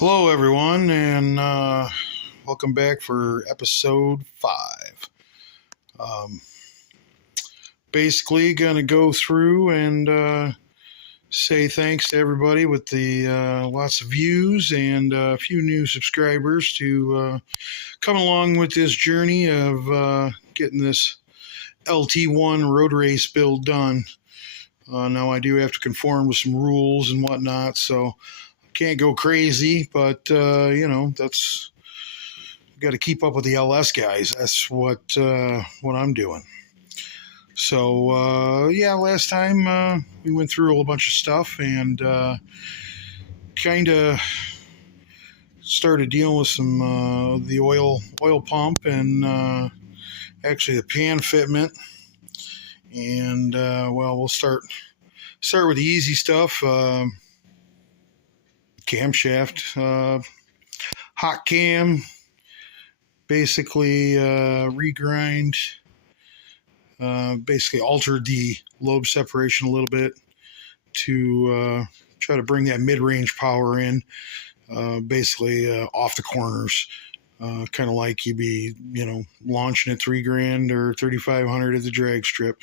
Hello, everyone, and welcome back for episode 5. Um, Basically, going to go through and say thanks to everybody with the lots of views and a few new subscribers to come along with this journey of getting this LT1 road race build done. Now, I do have to conform to some rules and whatnot, so can't go crazy, but that's got to keep up with the LS guys. That's what I'm doing. So last time we went through a whole bunch of stuff and kind of started dealing with some the oil pump and actually the pan fitment. And we'll start with the easy stuff. Camshaft, hot cam, basically regrind, basically altered the lobe separation a little bit to try to bring that mid-range power in, basically off the corners, kind of like you'd be, launching at $3,000 or 3,500 at the drag strip.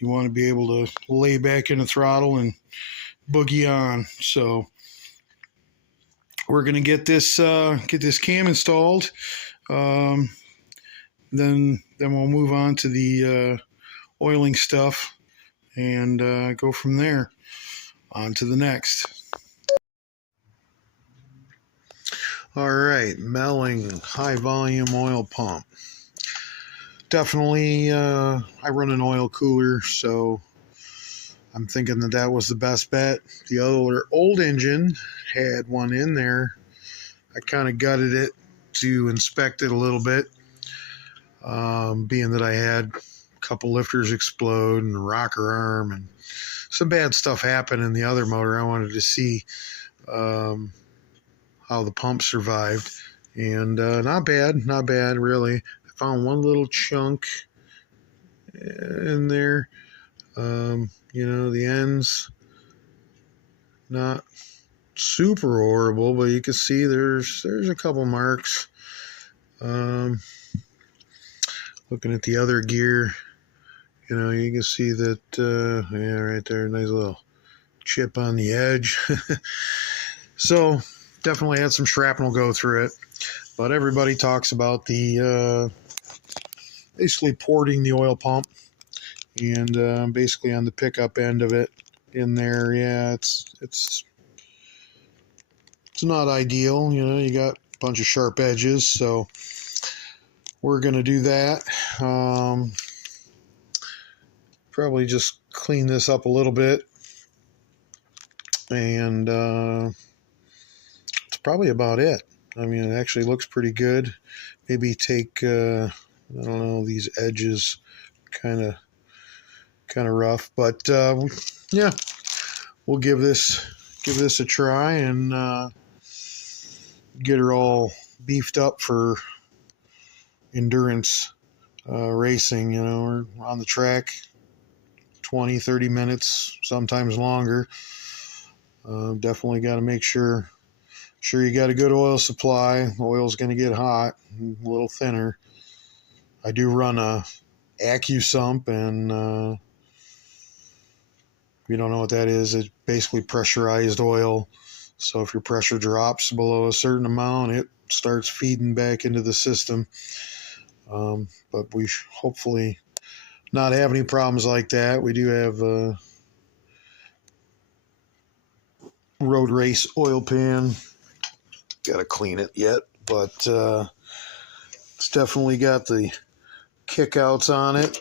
You want to be able to lay back in the throttle and boogie on. So we're going to get this cam installed. Then we'll move on to the oiling stuff and go from there on to the next. All right, Melling high volume oil pump. Definitely, I run an oil cooler, so I'm thinking that was the best bet. The other old engine had one in there. I kind of gutted it to inspect it a little bit, being that I had a couple lifters explode and a rocker arm and some bad stuff happen in the other motor. I wanted to see how the pump survived, and not bad really. I found one little chunk in there. The ends not super horrible, but you can see there's a couple marks. Looking at the other gear, you can see that right there, nice little chip on the edge. So definitely had some shrapnel go through it, but everybody talks about the basically porting the oil pump and basically on the pickup end of it in there. Yeah, it's not ideal. You got a bunch of sharp edges, so we're going to do that. Probably just clean this up a little bit, and it's probably about it. I mean, it actually looks pretty good. Maybe take I don't know, these edges kind of rough, but yeah, we'll give this a try and get her all beefed up for endurance racing. We're on the track 20-30 minutes, sometimes longer. Definitely got to make sure you got a good oil supply. The oil's going to get hot, a little thinner. I do run a AccuSump, and if you don't know what that is, it's basically pressurized oil. So if your pressure drops below a certain amount, it starts feeding back into the system. But we hopefully not have any problems like that. We do have a road race oil pan. Got to clean it yet, but it's definitely got the kickouts on it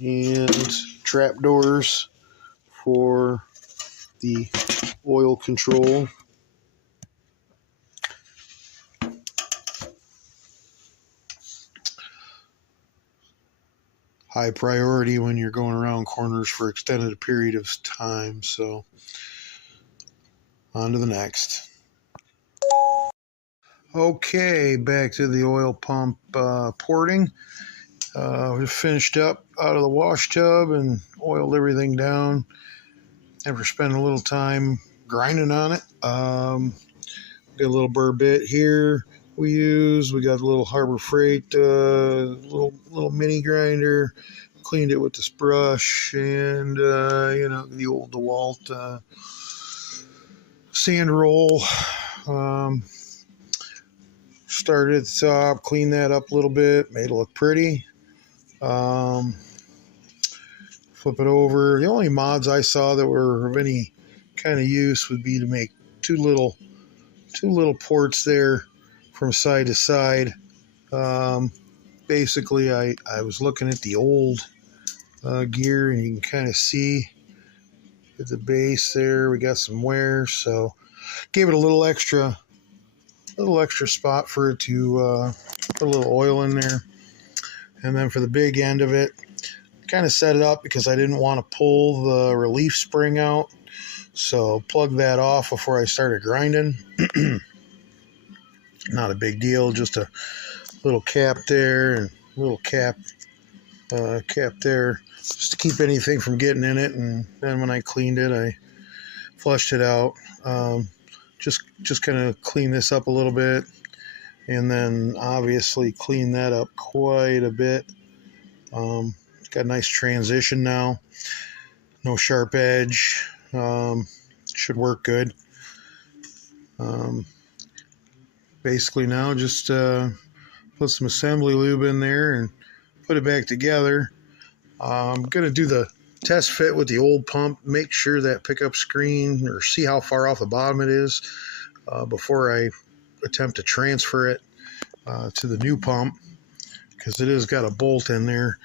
and trap doors for the oil control. High priority when you're going around corners for extended period of time. So on to the next. Okay, back to the oil pump porting. We finished up out of the wash tub and oiled everything down. After spending a little time grinding on it, Got a little burr bit here we use. We got a little Harbor Freight little mini grinder. Cleaned it with this brush, and the old DeWalt sand roll. Started at the top, cleaned that up a little bit, made it look pretty. Flip it over. The only mods I saw that were of any kind of use would be to make two little ports there from side to side. Basically, I was looking at the old gear, and you can kind of see at the base there we got some wear, so gave it a little extra spot for it to put a little oil in there. And then for the big end of it, kind of set it up because I didn't want to pull the relief spring out, so plug that off before I started grinding. Not a big deal, just a little cap there and a little cap there, just to keep anything from getting in it. And then when I cleaned it, I flushed it out. Just kind of clean this up a little bit, and then obviously clean that up quite a bit. Got a nice transition now, no sharp edge. Should work good. Basically now just put some assembly lube in there and put it back together. I'm gonna do the test fit with the old pump, make sure that pickup screen, or see how far off the bottom it is before I attempt to transfer it to the new pump, because it has got a bolt in there.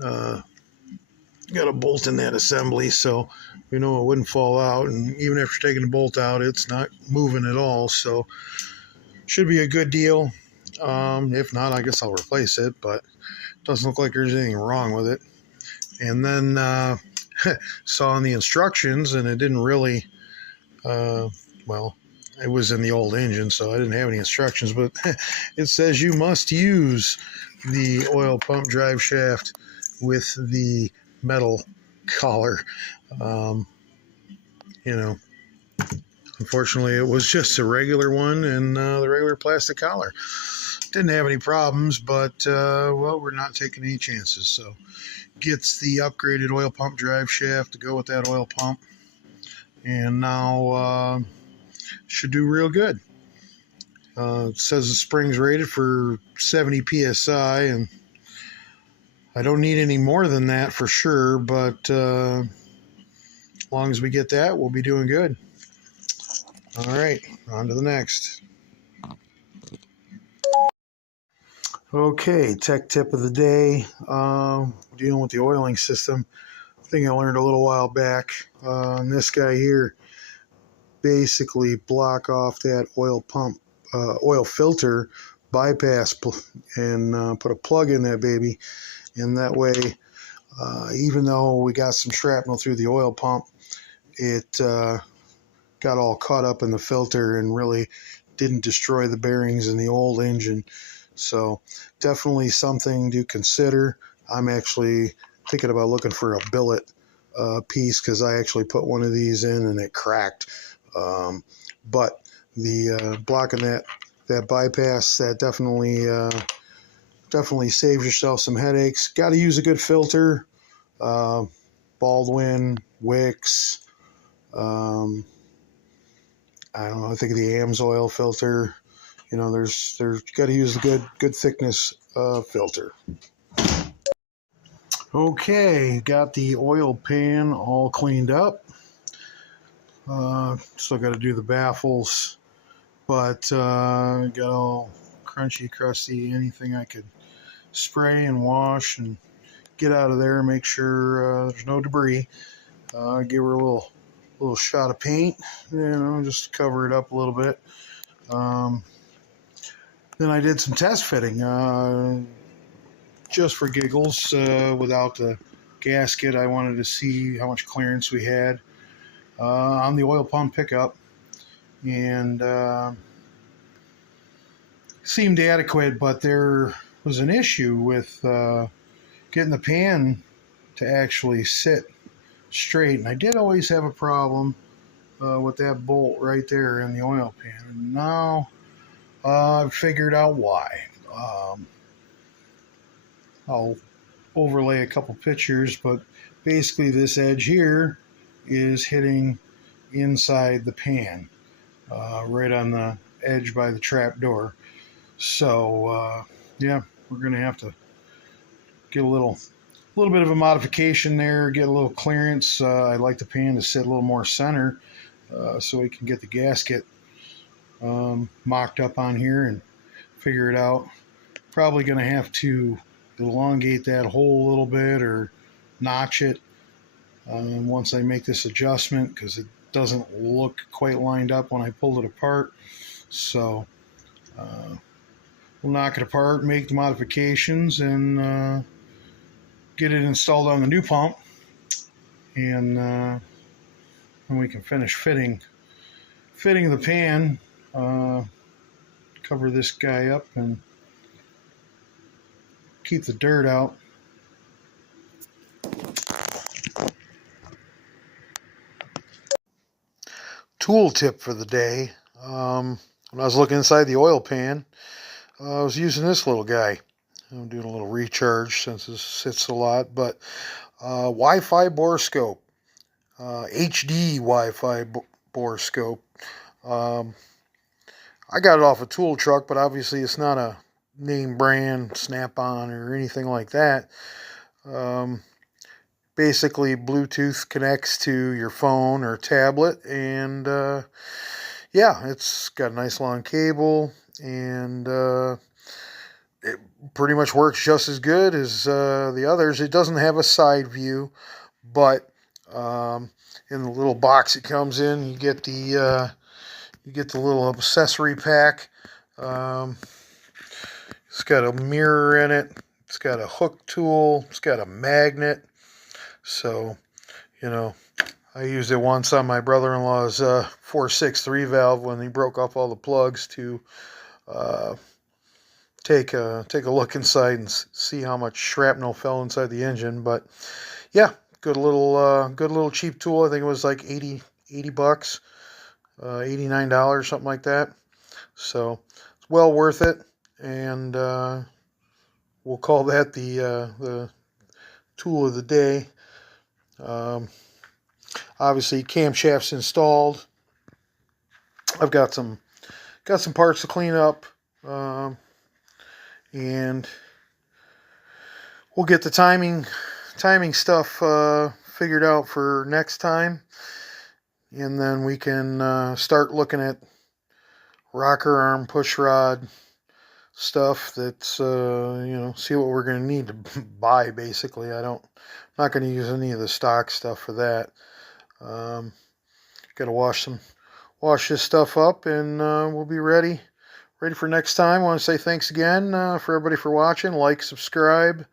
Got a bolt in that assembly, so it wouldn't fall out, and even after taking the bolt out, it's not moving at all, so should be a good deal. If not, I guess I'll replace it, but it doesn't look like there's anything wrong with it. And then saw in the instructions, and it didn't really, it was in the old engine, so I didn't have any instructions, but it says you must use the oil pump drive shaft with the metal collar. Unfortunately, it was just a regular one, and the regular plastic collar. Didn't have any problems, but, we're not taking any chances, so gets the upgraded oil pump drive shaft to go with that oil pump, and now should do real good. It says the spring's rated for 70 psi, and I don't need any more than that for sure, but as long as we get that, we'll be doing good. All right, on to the next. Okay, tech tip of the day, dealing with the oiling system. Thing I learned a little while back. This guy here, basically block off that oil pump, oil filter bypass, and put a plug in that baby. And that way, even though we got some shrapnel through the oil pump, it got all caught up in the filter and really didn't destroy the bearings in the old engine. So definitely something to consider. I'm actually thinking about looking for a billet piece, because I actually put one of these in and it cracked. But the blocking that bypass, that definitely saves yourself some headaches. Got to use a good filter. Baldwin, Wix. I don't know. I think of the AMSOIL filter. There's got to use a good thickness filter. Okay, got the oil pan all cleaned up. Still got to do the baffles, but got all crunchy, crusty. Anything I could spray and wash and get out of there, make sure there's no debris. Give her a little shot of paint, just to cover it up a little bit. Then I did some test fitting, just for giggles, without the gasket. I wanted to see how much clearance we had on the oil pump pickup, and seemed adequate, but there was an issue with getting the pan to actually sit straight, and I did always have a problem with that bolt right there in the oil pan. And now I've figured out why. I'll overlay a couple pictures, but basically this edge here is hitting inside the pan, right on the edge by the trap door. So yeah, we're gonna have to get a little bit of a modification there, get a little clearance. I'd like the pan to sit a little more center, so we can get the gasket mocked up on here and figure it out. Probably gonna have to elongate that hole a little bit or notch it once I make this adjustment, because it doesn't look quite lined up when I pulled it apart. So we'll knock it apart, make the modifications, and get it installed on the new pump, and then we can finish fitting the pan, cover this guy up and keep the dirt out. Tool tip for the day. When I was looking inside the oil pan, I was using this little guy. I'm doing a little recharge since this sits a lot, but Wi-Fi borescope, HD Wi-Fi borescope. I got it off a tool truck, but obviously it's not a name brand, Snap-on or anything like that. Basically Bluetooth connects to your phone or tablet, and yeah, it's got a nice long cable, and it pretty much works just as good as the others. It doesn't have a side view, but in the little box it comes in, you get the little accessory pack. It's got a mirror in it. It's got a hook tool. It's got a magnet. So, I used it once on my brother-in-law's 463 valve when he broke off all the plugs to take a look inside and see how much shrapnel fell inside the engine. But yeah, good little cheap tool. I think it was like 80 bucks, $89, something like that. So it's well worth it, and we'll call that the tool of the day. Obviously camshaft's installed. I've got some parts to clean up, and we'll get the timing stuff figured out for next time, and then we can start looking at rocker arm push rod stuff. That's see what we're going to need to buy. Basically, I'm not going to use any of the stock stuff for that. Got to wash this stuff up, and we'll be ready for next time. I want to say thanks again for everybody for watching. Like, subscribe.